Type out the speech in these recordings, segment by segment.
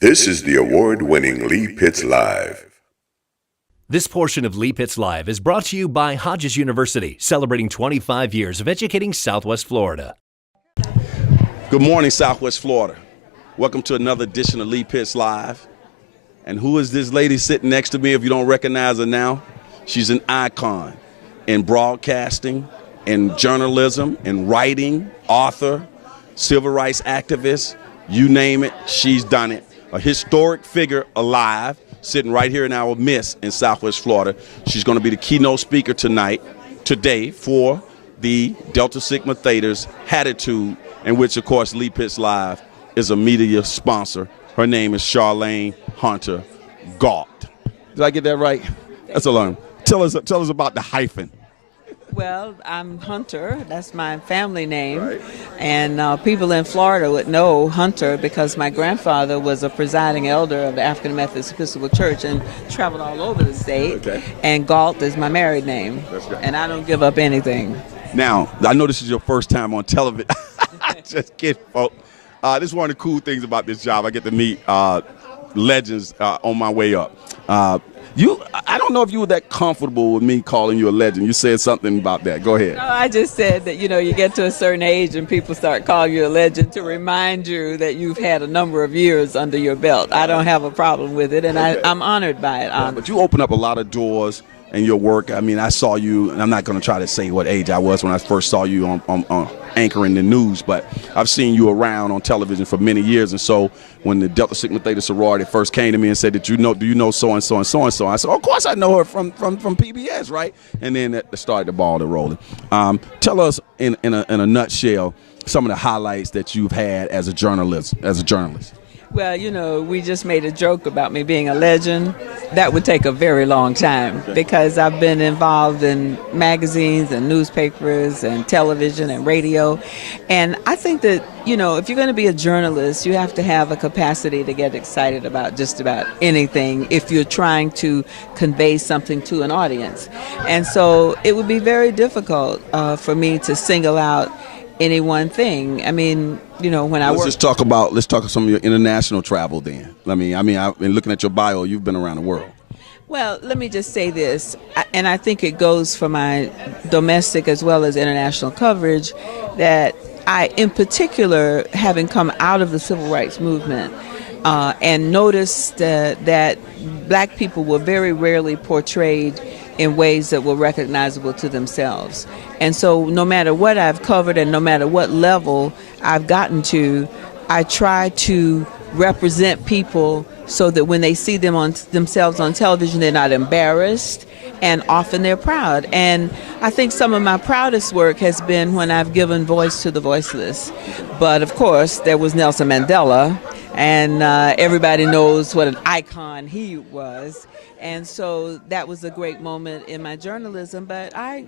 This is the award-winning Lee Pitts Live. This portion of Lee Pitts Live is brought to you by Hodges University, celebrating 25 years of educating Southwest Florida. Good morning, Southwest Florida. Welcome to another edition of Lee Pitts Live. And who is this lady sitting next to me if you don't recognize her now? She's an icon in broadcasting, in journalism, in writing, author, civil rights activist, you name it, she's done it. A historic figure alive, sitting right here in our midst in Southwest Florida. She's going to be the keynote speaker today for the Delta Sigma Theta's Hatitude, in which, of course, Lee Pitts Live is a media sponsor. Her name is Charlayne Hunter-Gault. Did I get that right? That's a long. Tell us about the hyphen. Well, I'm Hunter. That's my family name. Right. And people in Florida would know Hunter because my grandfather was a presiding elder of the African Methodist Episcopal Church and traveled all over the state. Okay. And Gault is my married name. That's right. And I don't give up anything. Now, I know this is your first time on television. Just kidding, folks. This is one of the cool things about this job. I get to meet legends on my way up. I don't know if you were that comfortable with me calling you a legend. You said something about that. Go ahead. No, I just said that, you get to a certain age and people start calling you a legend to remind you that you've had a number of years under your belt. I don't have a problem with it, and I'm honored by it. Yeah, but you open up a lot of doors in your work. I mean, I saw you, and I'm not going to try to say what age I was when I first saw you on anchoring the news, but I've seen you around on television for many years. And so when the Delta Sigma Theta sorority first came to me and said that do you know so and so and so and so, I said, of course I know her from PBS, right? And then that started the ball to rolling. Tell us in a nutshell some of the highlights that you've had as a journalist. Well, we just made a joke about me being a legend. That would take a very long time because I've been involved in magazines and newspapers and television and radio. And I think that, if you're going to be a journalist, you have to have a capacity to get excited about just about anything if you're trying to convey something to an audience. And so it would be very difficult for me to single out any one thing. I mean, when I work. Let's talk some of your international travel then. I mean, I've been looking at your bio. You've been around the world. Well, let me just say this, and I think it goes for my domestic as well as international coverage, that I, in particular, having come out of the civil rights movement, and noticed that black people were very rarely portrayed in ways that were recognizable to themselves. And so no matter what I've covered and no matter what level I've gotten to, I try to represent people so that when they see themselves on television, they're not embarrassed, and often they're proud. And I think some of my proudest work has been when I've given voice to the voiceless. But of course, there was Nelson Mandela, and everybody knows what an icon he was. And so that was a great moment in my journalism. But I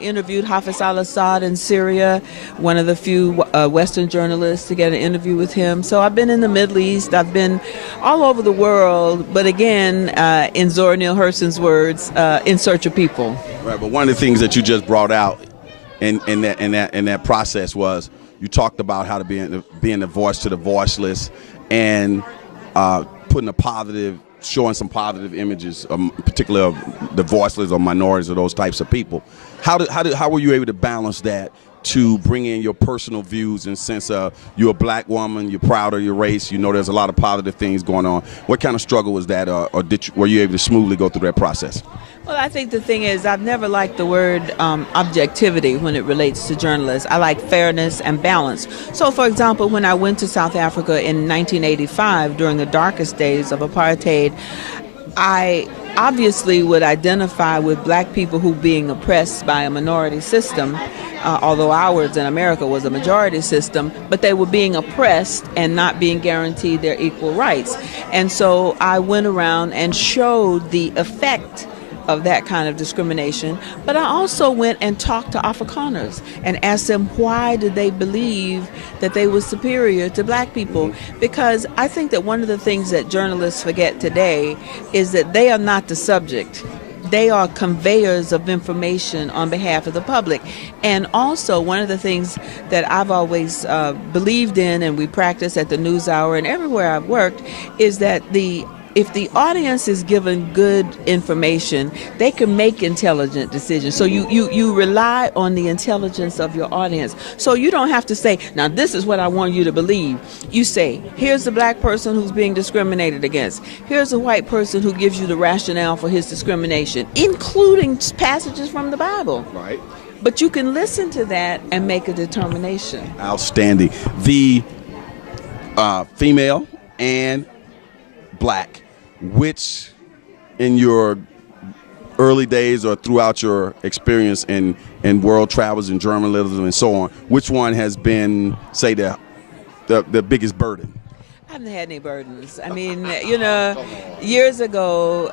interviewed Hafez al-Assad in Syria, one of the few Western journalists to get an interview with him. So I've been in the Middle East. I've been all over the world. But again, in Zora Neale Hurston's words, in search of people. Right. But one of the things that you just brought out in that process was you talked about how to being the voice to the voiceless and showing some positive images, particularly of the voiceless or minorities or those types of people. How were you able to balance that to bring in your personal views and sense of you're a black woman, you're proud of your race, there's a lot of positive things going on. What kind of struggle was that, or were you able to smoothly go through that process? Well, I think the thing is I've never liked the word objectivity when it relates to journalists. I like fairness and balance. So, for example, when I went to South Africa in 1985 during the darkest days of apartheid, I obviously would identify with black people who being oppressed by a minority system, although ours in America was a majority system, but they were being oppressed and not being guaranteed their equal rights. And so I went around and showed the effect of that kind of discrimination. But I also went and talked to Afrikaners and asked them why did they believe that they were superior to black people. Because I think that one of the things that journalists forget today is that they are not the subject. they are conveyors of information on behalf of the public. And also, one of the things that I've always believed in, and we practice at the NewsHour and everywhere I've worked, is that if the audience is given good information, they can make intelligent decisions. So you rely on the intelligence of your audience. So you don't have to say, now this is what I want you to believe. You say, here's the black person who's being discriminated against. Here's a white person who gives you the rationale for his discrimination, including passages from the Bible. Right. But you can listen to that and make a determination. Outstanding. The female and black, which in your early days or throughout your experience in world travels and journalism and so on, which one has been, say, the biggest burden? I haven't had any burdens. I mean, years ago,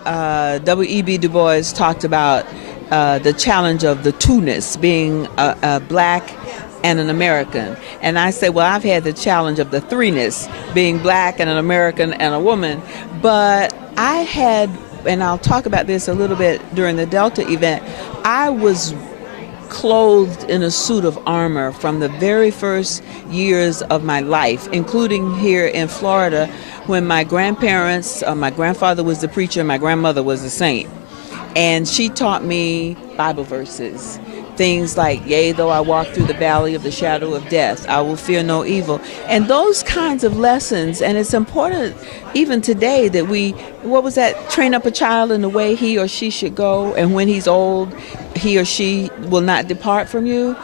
W.E.B. Du Bois talked about the challenge of the two-ness, being a black and an American. And I say, well, I've had the challenge of the threeness, being black and an American and a woman. But I had, and I'll talk about this a little bit during the Delta event, I was clothed in a suit of armor from the very first years of my life, including here in Florida, when my grandparents, my grandfather was the preacher, my grandmother was a saint. And she taught me Bible verses. Things like, yea, though I walk through the valley of the shadow of death, I will fear no evil. And those kinds of lessons, and it's important even today that train up a child in the way he or she should go, and when he's old, he or she will not depart from you.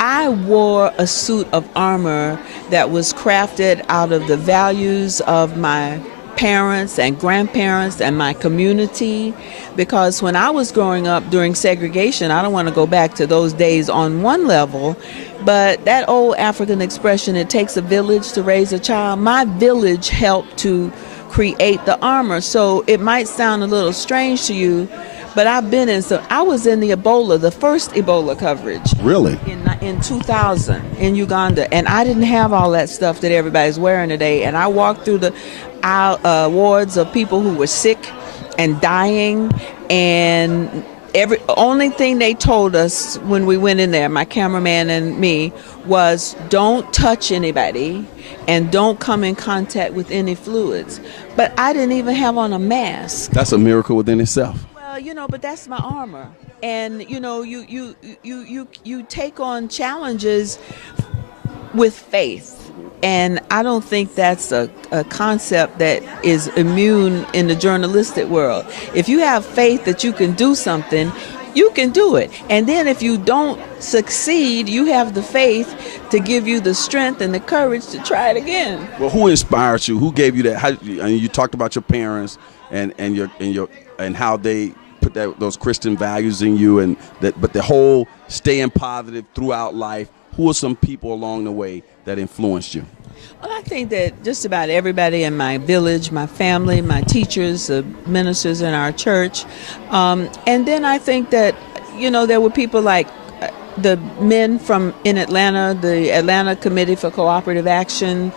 I wore a suit of armor that was crafted out of the values of my parents and grandparents and my community, because when I was growing up during segregation, I don't want to go back to those days on one level, but that old African expression, it takes a village to raise a child, my village helped to create the armor. So it might sound a little strange to you, but I was in the first Ebola coverage. Really? In 2000 in Uganda, and I didn't have all that stuff that everybody's wearing today, and I walked through the wards of people who were sick and dying, and only thing they told us when we went in there, my cameraman and me, was don't touch anybody and don't come in contact with any fluids. But I didn't even have on a mask. That's a miracle within itself. But that's my armor. And, you take on challenges with faith. And I don't think that's a concept that is immune in the journalistic world. If you have faith that you can do something, you can do it. And then if you don't succeed, you have the faith to give you the strength and the courage to try it again. Well, who inspired you? Who gave you that? You talked about your parents and how they put those Christian values in you, but the whole staying positive throughout life. Who are some people along the way that influenced you? Well, I think that just about everybody in my village, my family, my teachers, the ministers in our church. And then I think that, there were people like the men in Atlanta, the Atlanta Committee for Cooperative Action.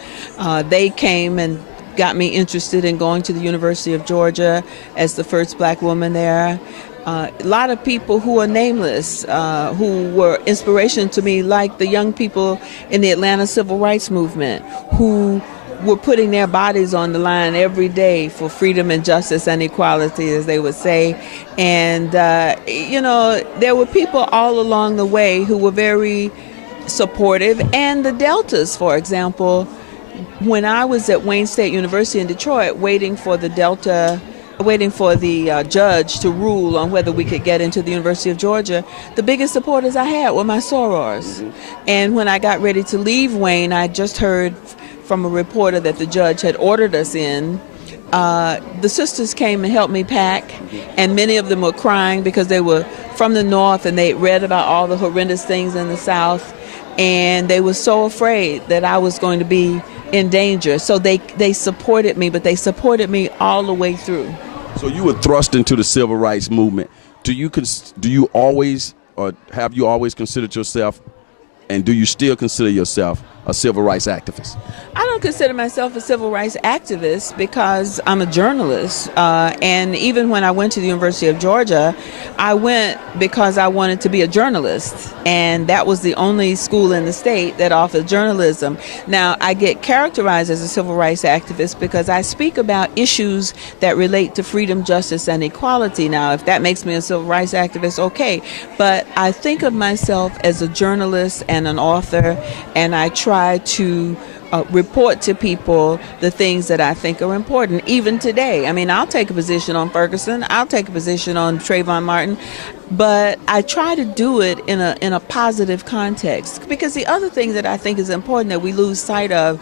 They came and got me interested in going to the University of Georgia as the first black woman there. A lot of people who are nameless, who were inspiration to me, like the young people in the Atlanta Civil Rights Movement, who were putting their bodies on the line every day for freedom and justice and equality, as they would say. And, there were people all along the way who were very supportive. And the Deltas, for example, when I was at Wayne State University in Detroit waiting for the judge to rule on whether we could get into the University of Georgia, the biggest supporters I had were my sorors. Mm-hmm. And when I got ready to leave Wayne, I just heard from a reporter that the judge had ordered us in. The sisters came and helped me pack, and many of them were crying because they were from the North and they read about all the horrendous things in the South, and they were so afraid that I was going to be in danger. So they supported me, but they supported me all the way through. So you were thrust into the civil rights movement. Do you always, or have you always considered yourself, and do you still consider yourself a civil rights activist? I don't consider myself a civil rights activist because I'm a journalist. And even when I went to the University of Georgia, I went because I wanted to be a journalist. And that was the only school in the state that offered journalism. Now, I get characterized as a civil rights activist because I speak about issues that relate to freedom, justice, and equality. Now, if that makes me a civil rights activist, okay. But I think of myself as a journalist and an author, and I try to report to people the things that I think are important, even today. I mean, I'll take a position on Ferguson, I'll take a position on Trayvon Martin, but I try to do it in a positive context. Because the other thing that I think is important that we lose sight of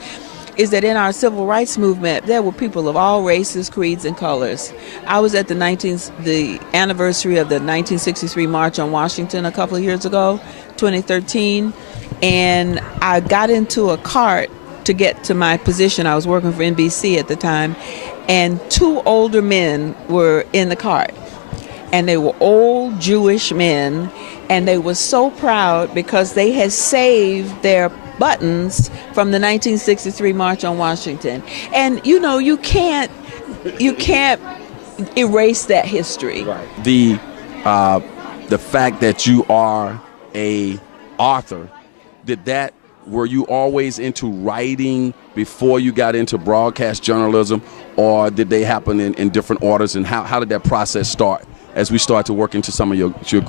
is that in our civil rights movement, there were people of all races, creeds, and colors. I was at the anniversary of the 1963 March on Washington a couple of years ago, 2013, and I got into a cart to get to my position. I was working for NBC at the time, and two older men were in the cart. And they were old Jewish men, and they were so proud because they had saved their buttons from the 1963 March on Washington. And you know, you can't erase that history. Right. The fact that you are a author, were you always into writing before you got into broadcast journalism, or did they happen in different orders? And how did that process start as we start to work into some of your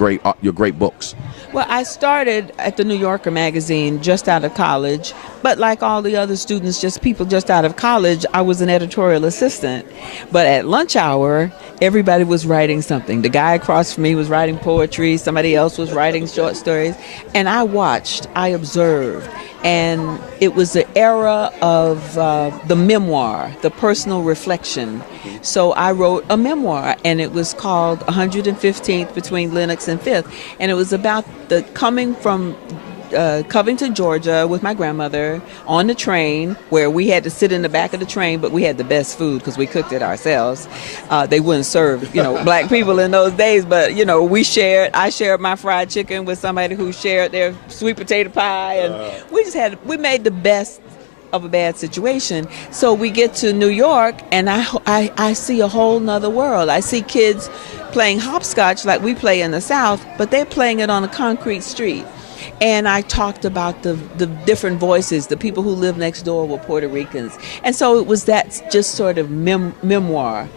great books? Well, I started at the New Yorker magazine just out of college, but like all the other students, people just out of college, I was an editorial assistant. But at lunch hour, everybody was writing something. The guy across from me was writing poetry, somebody else was writing short stories, and I watched, I observed. And it was the era of the memoir, the personal reflection. So I wrote a memoir, and it was called 115th Between Lenox and 5th. And it was about the coming from Covington, Georgia with my grandmother on the train, where we had to sit in the back of the train, but we had the best food because we cooked it ourselves. They wouldn't serve, black people in those days, but, I shared my fried chicken with somebody who shared their sweet potato pie, and we made the best of a bad situation. So we get to New York, and I see a whole nother world. I see kids playing hopscotch like we play in the South, but they're playing it on a concrete street. And I talked about the different voices. The people who lived next door were Puerto Ricans. And so it was that just sort of memoir.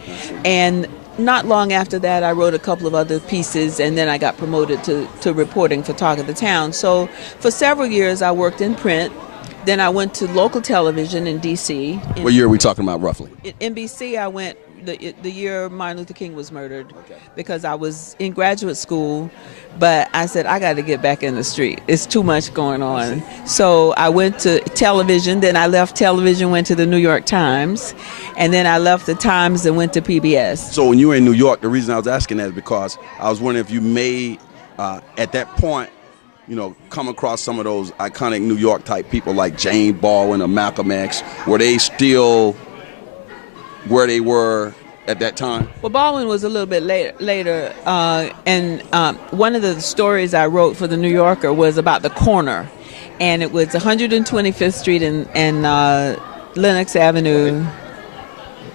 And not long after that, I wrote a couple of other pieces, and then I got promoted to reporting for Talk of the Town. So for several years, I worked in print. Then I went to local television in D.C. What year are we talking about, roughly? In NBC, I went the year Martin Luther King was murdered, because I was in graduate school, but I said, I got to get back in the street. It's too much going on. So I went to television, then I left television, went to the New York Times, and then I left the Times and went to PBS. So when you were in New York, the reason I was asking that is because I was wondering if you may, at that point, come across some of those iconic New York type people like Jane Baldwin or Malcolm X. Were they still where they were at that time? Well, Baldwin was a little bit later, and one of the stories I wrote for the New Yorker was about the corner, and it was 125th Street and Lenox Avenue,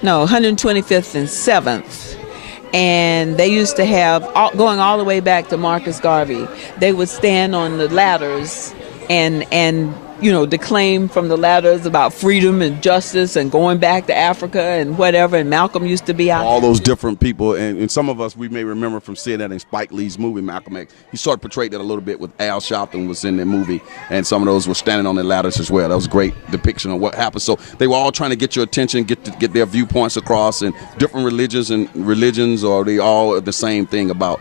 125th and 7th. And they used to have, going all the way back to Marcus Garvey, they would stand on the ladders and declaim from the ladders about freedom and justice and going back to Africa and whatever. And Malcolm used to be out. All those different people, and some of us, we may remember from seeing that in Spike Lee's movie, Malcolm X. He sort of portrayed that a little bit with Al Sharpton was in that movie, and some of those were standing on the ladders as well. That was a great depiction of what happened. So they were all trying to get your attention, get their viewpoints across, and different religions, or they all the same thing about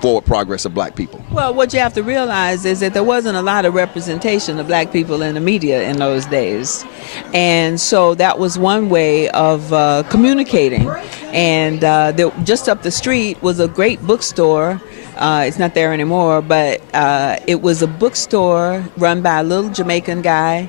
forward progress of black people. Well, what you have to realize is that there wasn't a lot of representation of black people in the media in those days. And so that was one way of communicating. And just up the street was a great bookstore. It's not there anymore, but it was a bookstore run by a little Jamaican guy.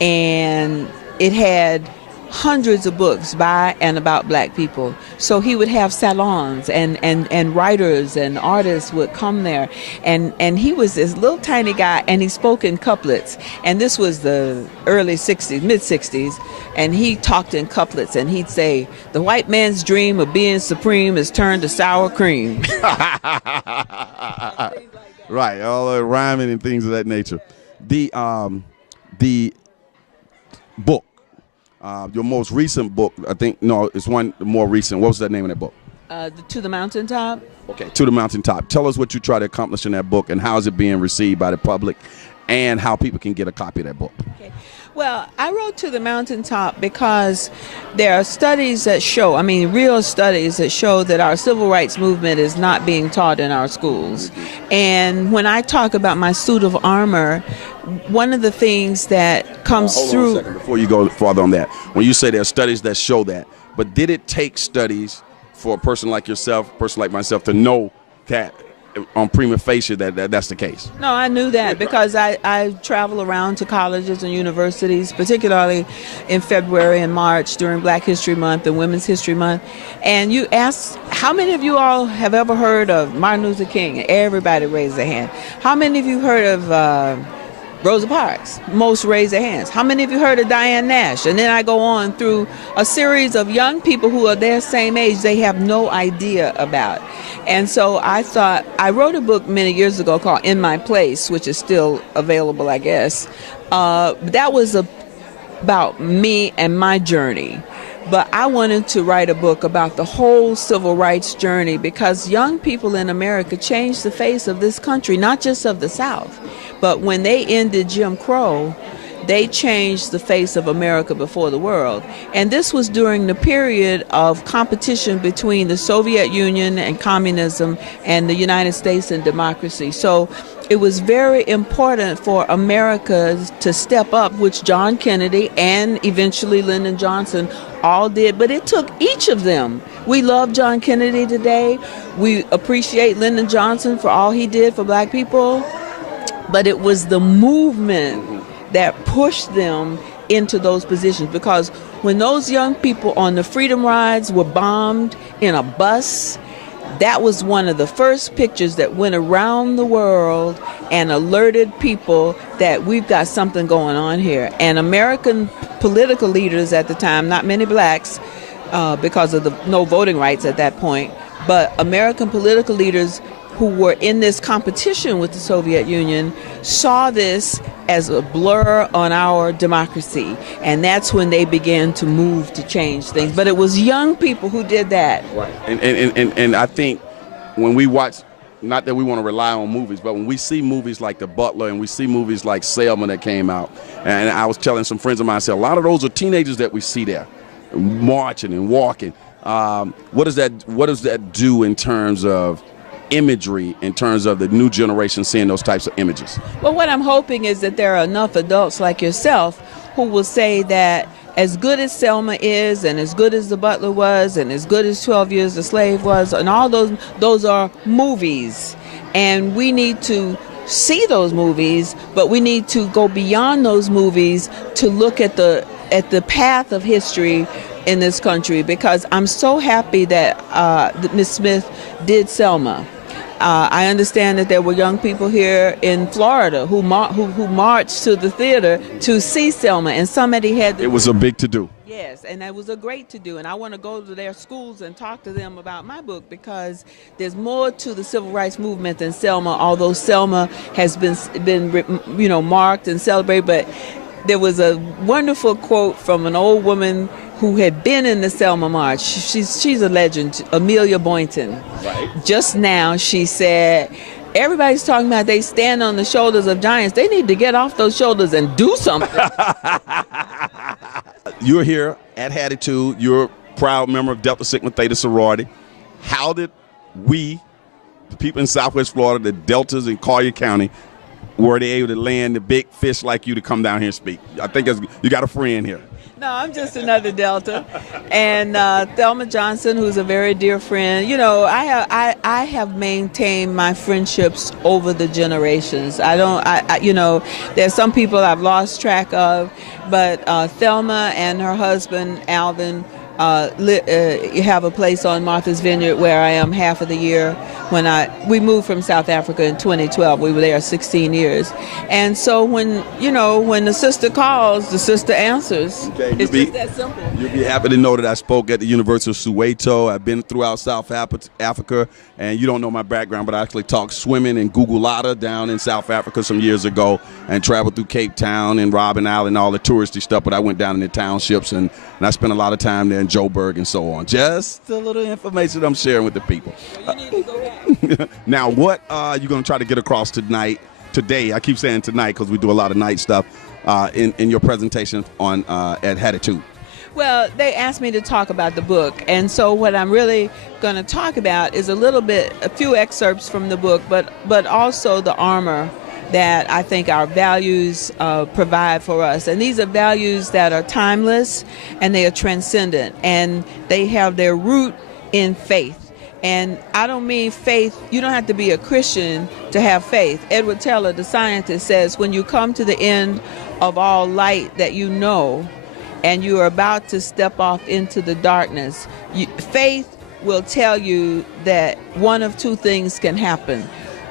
And it had hundreds of books by and about black people. So he would have salons, and writers and artists would come there. And he was this little tiny guy, and he spoke in couplets. And this was the early 60s, mid 60s. And he talked in couplets, and he'd say, "The white man's dream of being supreme is turned to sour cream." Right, all the rhyming and things of that nature. The book, your most recent book, I think, no, it's one more recent. What was the name of that book? To the Mountaintop. Okay, To the Mountaintop. Tell us what you try to accomplish in that book, and how is it being received by the public, and how people can get a copy of that book. Okay. Well, I wrote To the Mountaintop because there are studies that show, I mean, real studies that show that our civil rights movement is not being taught in our schools. And when I talk about my suit of armor, one of the things that comes through... Hold on a second before you go farther on that. When you say there are studies that show that, but did it take studies for a person like yourself, a person like myself, to know that on prima facie that's the case? No, I knew that because I travel around to colleges and universities, particularly in February and March during Black History Month and Women's History Month. And you ask, how many of you all have ever heard of Martin Luther King? Everybody raised their hand. How many of you heard of Rosa Parks? Most raise their hands. How many of you heard of Diane Nash? And then I go on through a series of young people who are their same age they have no idea about. And so I thought, I wrote a book many years ago called In My Place, which is still available, I guess. That was about me and my journey. But I wanted to write a book about the whole civil rights journey because young people in America changed the face of this country, not just of the South. But when they ended Jim Crow, they changed the face of America before the world. And this was during the period of competition between the Soviet Union and communism and the United States and democracy. So it was very important for America to step up, which John Kennedy and eventually Lyndon Johnson all did. But it took each of them. We love John Kennedy today. We appreciate Lyndon Johnson for all he did for black people. But it was the movement that pushed them into those positions, because when those young people on the Freedom Rides were bombed in a bus, that was one of the first pictures that went around the world and alerted people that we've got something going on here. And American political leaders at the time, not many blacks, because of the no voting rights at that point, but American political leaders who were in this competition with the Soviet Union saw this as a blur on our democracy. And that's when they began to move to change things. But it was young people who did that. Right. And I think when we watch, not that we want to rely on movies, but when we see movies like The Butler and we see movies like Selma that came out, and I was telling some friends of mine, I said, a lot of those are teenagers that we see there, marching and walking. What does that do in terms of imagery, in terms of the new generation seeing those types of images? Well, what I'm hoping is that there are enough adults like yourself who will say that as good as Selma is, and as good as The Butler was, and as good as 12 Years a Slave was, and all those are movies. And we need to see those movies, but we need to go beyond those movies to look at the path of history in this country, because I'm so happy that Ms. Smith did Selma. I understand that there were young people here in Florida who marched to the theater to see Selma, and somebody had... It was a big to-do. Yes, and it was a great to-do, and I want to go to their schools and talk to them about my book, because there's more to the civil rights movement than Selma, although Selma has been marked and celebrated. But there was a wonderful quote from an old woman who had been in the Selma March. She's a legend, Amelia Boynton. Right. Just now she said, everybody's talking about they stand on the shoulders of giants. They need to get off those shoulders and do something. You're here at Hatitude. You're a proud member of Delta Sigma Theta sorority. How did we, the people in Southwest Florida, the Deltas in Collier County, were they able to land the big fish like you to come down here and speak? I think you got a friend here. No, I'm just another Delta. And Thelma Johnson, who's a very dear friend. You know, I have maintained my friendships over the generations. You know, there's some people I've lost track of, but Thelma and her husband, Alvin, have a place on Martha's Vineyard where I am half of the year. We moved from South Africa in 2012, we were there 16 years. And so when the sister calls, the sister answers. Okay, it's just that simple. You'll be happy to know that I spoke at the University of Soweto. I've been throughout South Africa, and you don't know my background, but I actually taught swimming in Gugulatha down in South Africa some years ago, and traveled through Cape Town and Robben Island, all the touristy stuff, but I went down in the townships, and I spent a lot of time there in Joburg and so on. Just a little information I'm sharing with the people. Well, you need to go back. Now, what are you going to try to get across today? I keep saying tonight because we do a lot of night stuff in your presentation on at Hatitude. Well, they asked me to talk about the book, and so what I'm really going to talk about is a few excerpts from the book, but also the armor that I think our values provide for us. And these are values that are timeless, and they are transcendent, and they have their root in faith. And I don't mean faith, you don't have to be a Christian to have faith. Edward Teller, the scientist, says when you come to the end of all light that you know, and you are about to step off into the darkness, faith will tell you that one of two things can happen.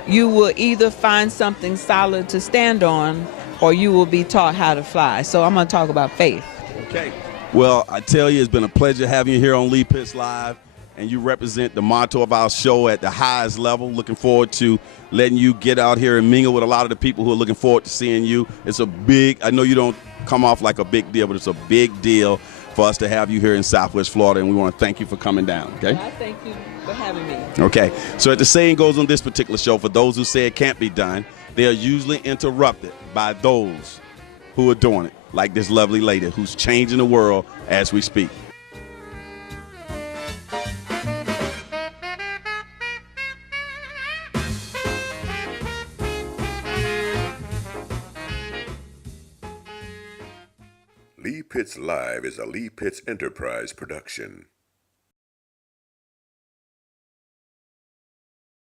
You will either find something solid to stand on, or you will be taught how to fly. So I'm going to talk about faith. Okay. Well, I tell you, it's been a pleasure having you here on Lee Pitts Live, and you represent the motto of our show at the highest level. Looking forward to letting you get out here and mingle with a lot of the people who are looking forward to seeing you. I know you don't come off like a big deal, but it's a big deal for us to have you here in Southwest Florida, and we want to thank you for coming down. Okay? Well, I thank you for having me. Okay, so as the saying goes on this particular show, for those who say it can't be done, they are usually interrupted by those who are doing it, like this lovely lady who's changing the world as we speak. Lee Pitts Live is a Lee Pitts Enterprise production.